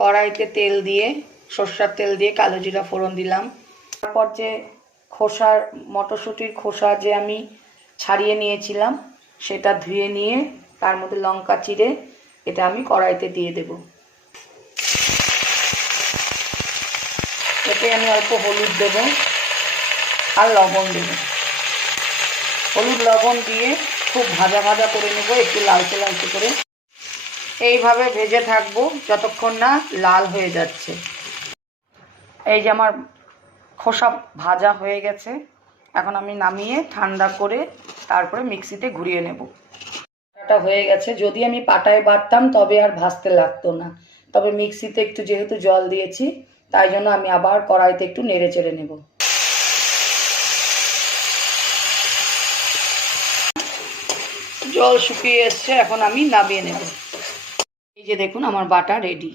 কড়াইতে তেল দিয়ে, সরষের তেল দিয়ে কালো জিরা ফোড়ন দিলাম। তারপর যে মটরশুঁটির খোসা যে আমি ছাড়িয়ে নিয়েছিলাম সেটা ধুয়ে নিয়ে তার মধ্যে লঙ্কা চিড়ে এটা আমি কড়াইতে দিয়ে দেব। এতে আমি অল্প হলুদ দেব আর লবণ দেব। হলুদ লবণ দিয়ে খুব ভাজা ভাজা করে নেব, একটু লালচে লালচে করে। এইভাবে ভেজে থাকবো যতক্ষণ না লাল হয়ে যাচ্ছে। এই যে আমার খোসা ভাজা হয়ে গেছে, এখন আমি নামিয়ে ঠান্ডা করে তারপরে মিক্সিতে ঘুরিয়ে নেব। এটা হয়ে গেছে। যদি আমি পাটায় বাটতাম তবে আর ভাজতে লাগতো না, তবে মিক্সিতে একটু যেহেতু জল দিয়েছি তাই জন্য আমি আবার কড়াইতে একটু নেড়ে চেড়ে নেব। জল শুকিয়ে এসছে, এখন আমি নামিয়ে নেব। এই যে দেখুন আমার বাটা রেডি।